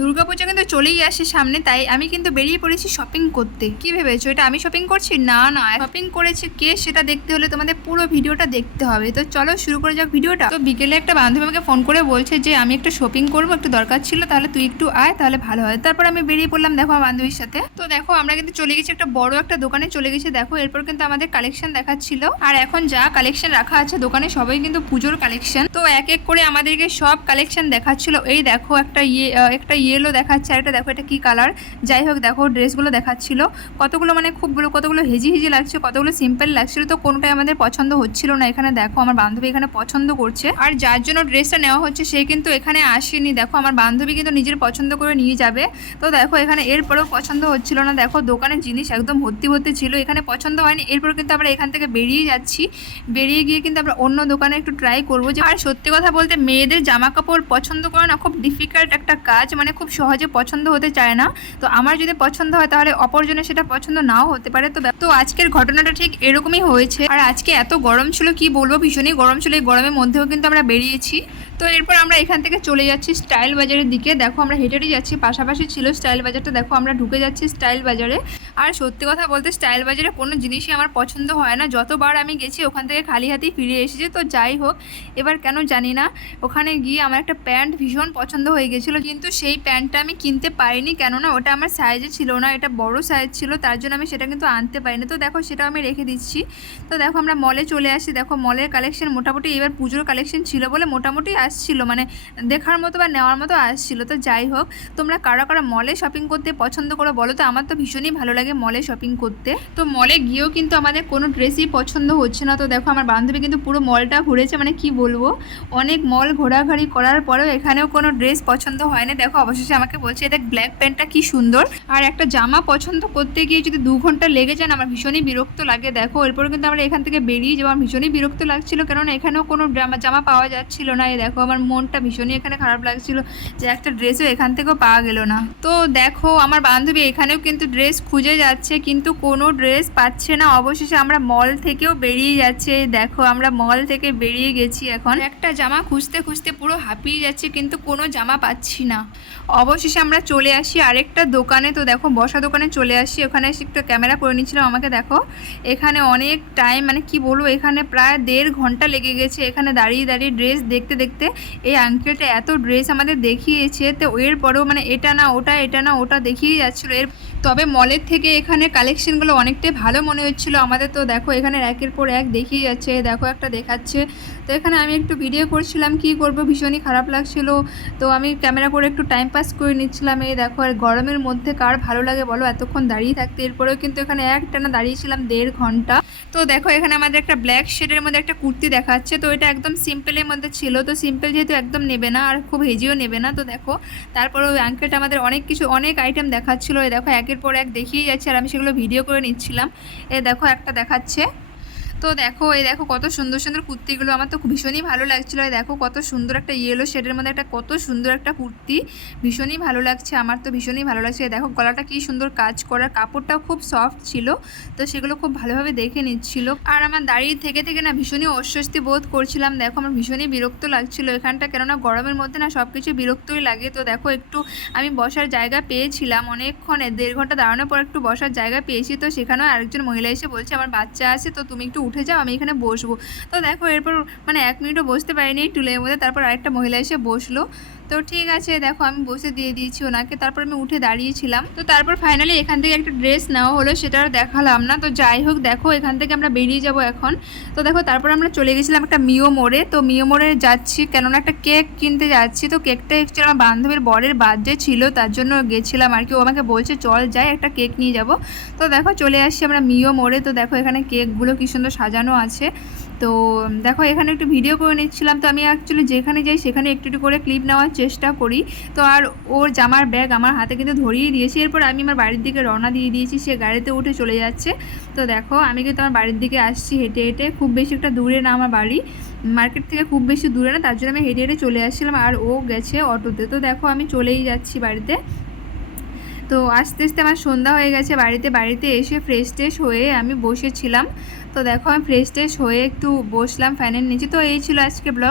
দুর্গাপূজা কিন্তু চলেই আসে সামনে, তাই আমি কিন্তু বেরিয়ে পড়েছি শপিং করতে। কি ভেবেছো এটা আমি শপিং করছি? না না, শপিং করেছে কে সেটা দেখতে হলে তোমাদের পুরো ভিডিওটা দেখতে হবে। তো চলো শুরু করে যাক ভিডিওটা। তো বিকেলে একটা বান্ধবী আমাকে ফোন করে বলছে যে আমি একটা শপিং করবো, একটু দরকার ছিল, তাহলে তুই একটু আয় তাহলে ভালো হয়। তারপর আমি বেরিয়ে পড়লাম দেখো আমার বান্ধবীর সাথে। তো দেখো আমরা কিন্তু চলে গেছি একটা বড় একটা দোকানে চলে গেছি দেখো। এরপর কিন্তু আমাদের কালেকশন দেখাচ্ছিল, আর এখন যা কালেকশন রাখা আছে দোকানে সবাই কিন্তু পুজোর কালেকশন। তো এক এক করে আমাদেরকে সব কালেকশন দেখাচ্ছিল। এই দেখো একটা ইয়েলো দেখাচ্ছে, আর একটা দেখো এটা কি কালার, যাই হোক দেখো ড্রেসগুলো দেখাচ্ছিল কতগুলো, মানে কতগুলো হেজি হেজি লাগছে, কতগুলো সিম্পল লাগছিল। তো কোনোটাই আমাদের পছন্দ হচ্ছিল না। এখানে দেখো আমার বান্ধবী এখানে পছন্দ করছে, আর যার জন্য ড্রেসটা নেওয়া হচ্ছে সে কিন্তু এখানে আসেনি। দেখো আমার বান্ধবী কিন্তু নিজের পছন্দ করে নিয়ে যাবে। তো দেখো এখানে এরপরেও পছন্দ হচ্ছিল না। দেখো দোকানের জিনিস একদম ভর্তি ভর্তি ছিল, এখানে পছন্দ হয়নি। এরপর কিন্তু আমরা এখান থেকে বেরিয়ে যাচ্ছি। বেরিয়ে গিয়ে কিন্তু আমরা অন্য দোকানে একটু ট্রাই করবো। আর সত্যি কথা বলতে মেয়েদের জামা কাপড় পছন্দ করা না খুব ডিফিকাল্ট একটা কাজ, মানে খুব সহজে পছন্দ হতে চায় না। তো আমার যদি পছন্দ হয় তাহলে অপরজনের সেটা পছন্দ নাও হতে পারে। তো আজকের ঘটনাটা ঠিক এরকমই হয়েছে। আর আজকে এত গরম ছিল কি বলবো, ভীষণই গরম ছিল। এই গরমের মধ্যেও কিন্তু আমরা বেরিয়েছি। তো এরপর আমরা এখান থেকে চলে যাচ্ছি স্টাইল বাজারের দিকে। দেখো আমরা হেঁটেই যাচ্ছি, পাশাপাশি ছিল স্টাইল বাজারটা। দেখো আমরা ঢুকে যাচ্ছি স্টাইল বাজারে। আর সত্যি কথা বলতে স্টাইল বাজারে কোনো জিনিসই আমার পছন্দ হয় না। যতবার আমি গেছি ওখান থেকে খালি হাতেই ফিরে এসেছি। তো যাই হোক, এবার কেন জানি না ওখানে গিয়ে আমার একটা প্যান্ট ভীষণ পছন্দ হয়ে গেছিলো, কিন্তু সেই প্যান্টটা আমি কিনতে পারিনি, কেননা ওটা আমার সাইজে ছিল না, এটা বড় সাইজ ছিল, তার জন্য আমি সেটা কিন্তু আনতে পারিনি। তো দেখো সেটা আমি রেখে দিচ্ছি। তো দেখো আমরা মলে চলে আসি। দেখো মলের কালেকশন মোটামুটি এবার পুজোর কালেকশন ছিল বলে মোটামুটি আসছিল, মানে দেখার মতো বা নেওয়ার মতো আসছিল। তো যাই হোক, তোমরা কারা কারা মলে শপিং করতে পছন্দ করো বলো তো? আমার তো ভীষণই ভালো লাগে মলে শপিং করতে। তো মলে গিয়েও কিন্তু আমাদের কোনো ড্রেসই পছন্দ হচ্ছে না। তো দেখো আমার বান্ধবী কিন্তু পুরো মলটা ঘুরেছে, মানে কি বলবো, অনেক মল ঘোরাঘুরি করার পরেও এখানেও কোনো ড্রেস পছন্দ হয় না। দেখো অবশেষে আমাকে বলছে দেখ ব্ল্যাক প্যান্টটা কি সুন্দর। আর একটা জামা পছন্দ করতে গিয়ে যদি 2 ঘন্টা লেগে যায় আমার ভীষণই বিরক্ত লাগে। দেখো এরপর কিন্তু আমরা এখান থেকে বেরিয়ে যাবো। আমার ভীষণই বিরক্ত লাগছিল, কেননা এখানেও কোনো জামা পাওয়া যাচ্ছিল না। এই দেখো আমার মনটা ভীষণই এখানে খারাপ লাগছিল যে একটা ড্রেসও এখান থেকেও পাওয়া গেল না। তো দেখো আমার বান্ধবী এখানেও কিন্তু ড্রেস খুঁজে যাচ্ছে, কিন্তু কোনো ড্রেস পাচ্ছে না। অবশেষে আমরা মল থেকেও বেরিয়ে যাচ্ছে। দেখো আমরা মল থেকে বেরিয়ে গেছি, এখন একটা জামা খুঁজতে খুঁজতে পুরো হাঁপিয়ে যাচ্ছে, কিন্তু কোনো জামা পাচ্ছি না। অবশেষে আমরা চলে আসি আরেকটা দোকানে। তো দেখো বসা দোকানে চলে আসি, ওখানে এসে একটু ক্যামেরা করে নিচ্ছিলাম। আমাকে দেখো এখানে অনেক টাইম, মানে কি বলবো, এখানে প্রায় 1.5 ঘন্টা লেগে গেছে এখানে দাঁড়িয়ে দাঁড়িয়ে ড্রেস দেখতে দেখতে। এই আঙ্কেলটা এত ড্রেস আমাদের দেখিয়েছে, তো এরপরেও মানে এটা না ওটা, এটা না ওটা দেখিয়ে যাচ্ছিলো। তবে মলের থেকে এখানে কালেকশনগুলো অনেকটাই ভালো মনে হচ্ছিলো আমাদের। তো দেখো এখানে একের পর এক দেখিয়ে যাচ্ছে, দেখো একটা দেখাচ্ছে। তো এখানে আমি একটু ভিডিও করছিলাম, কি করব, ভীষণই খারাপ লাগছিল। তো আমি ক্যামেরা করে একটু টাইম পাস করে নিচ্ছিলাম। এই দেখো, আর গরমের মধ্যে কার ভালো লাগে বলো এতক্ষণ দাঁড়িয়ে থাকতে। এরপরেও কিন্তু এখানে একটানা দাঁড়িয়েছিলাম 1.5 ঘন্টা। তো দেখো এখানে আমাদের একটা ব্ল্যাক শেডের মধ্যে একটা কুর্তি দেখাচ্ছে। তো এটা একদম সিম্পলের মধ্যে ছিল। তো সিম্পল যেহেতু একদম নেবে না, আর খুব হেজিও নেবে না। তো দেখো তারপরে ওই আঙ্কেলটা আমাদের অনেক আইটেম দেখাচ্ছিলো। এই দেখো একের পর এক দেখিয়ে যাচ্ছে, আর আমি সেগুলো ভিডিও করে নিচ্ছিলাম। এই দেখো একটা দেখাচ্ছে। তো দেখো এই দেখো কত সুন্দর সুন্দর কুর্তিগুলো, আমার তো ভীষণই ভালো লাগছিলো। দেখো কত সুন্দর একটা ইয়েলো শেডের মধ্যে একটা কত সুন্দর একটা কুর্তি, ভীষণই ভালো লাগছে, আমার তো ভীষণই ভালো লাগছে। দেখো গলাটা কি সুন্দর কাজ করা, কাপড়টাও খুব সফট ছিল। তো সেগুলো খুব ভালোভাবে দেখে নিচ্ছিল। আর আমার দাঁড়িয়ে থেকে থেকে না ভীষণই অস্বস্তি বোধ করছিলাম। দেখো আমার ভীষণই বিরক্ত লাগছিল এখানটা, কেননা গরমের মধ্যে না সব কিছু বিরক্তই লাগে। তো দেখো একটু আমি বসার জায়গা পেয়েছিলাম, অনেকক্ষণ 1.5 ঘন্টা দাঁড়ানোর পর একটু বসার জায়গা পেয়েছি। তো সেখানেও আরেকজন মহিলা এসে বলছে আমার বাচ্চা আছে, তো তুমি একটু উঠে যাও, আমি এখানে বসবো। তো দেখো এরপর মানে 1 মিনিটও বসতে পারিনি টুলের মধ্যে। তারপর আরেকটা মহিলা এসে বসলো। তো ঠিক আছে দেখো আমি বসে দিয়ে দিয়েছি ওনাকে। তারপর আমি উঠে দাঁড়িয়েছিলাম। তো তারপর ফাইনালি এখান থেকে একটা ড্রেস নেওয়া হলো, সেটা আর দেখালাম না। তো যাই হোক দেখো এখান থেকে আমরা বেরিয়ে যাব এখন। তো দেখো তারপর আমরা চলে গেছিলাম একটা মিও মোড়ে। তো মিও মোড়ে যাচ্ছি কেননা একটা কেক কিনতে যাচ্ছি। তো কেকটা অ্যাকচুয়ালি আমার বান্ধবীর বরের বার্থডে ছিল, তার জন্য গেছিলাম আর কি। ও আমাকে বলছে চল যাই একটা কেক নিয়ে যাব। তো দেখো চলে আসছি আমরা মিও মোড়ে। তো দেখো এখানে কেকগুলো কি সুন্দর সাজানো আছে। তো দেখো এখানে একটু ভিডিও করে নিচ্ছিলাম। তো আমি অ্যাকচুয়ালি যেখানে যাই সেখানে একটু একটু করে ক্লিপ নেওয়ার চেষ্টা করি। তো আর ওর জামার ব্যাগ আমার হাতে কিন্তু ধরিয়ে দিয়েছি। এরপর আমি আমার বাড়ির দিকে রওনা দিয়ে দিয়েছি, সে গাড়িতে উঠে চলে যাচ্ছে। তো দেখো আমি কিন্তু আমার বাড়ির দিকে আসছি হেঁটে হেঁটে, খুব বেশি একটা দূরে না আমার বাড়ি, মার্কেট থেকে খুব বেশি দূরে না, তার জন্য আমি হেঁটে হেঁটে চলে আসছিলাম। আর ও গেছে অটোতে। তো দেখো আমি চলেই যাচ্ছি বাড়িতে। তো আস্তে আস্তে আমার সন্ধ্যা হয়ে গেছে। বাড়িতে এসে ফ্রেশ ট্রেশ হয়ে আমি বসেছিলাম। তো দেখো আমি ফ্রেশ ট্রেশ হয়ে একটু বসলাম ফ্যানের নিচে। তো এই ছিল আজকে ব্লগ।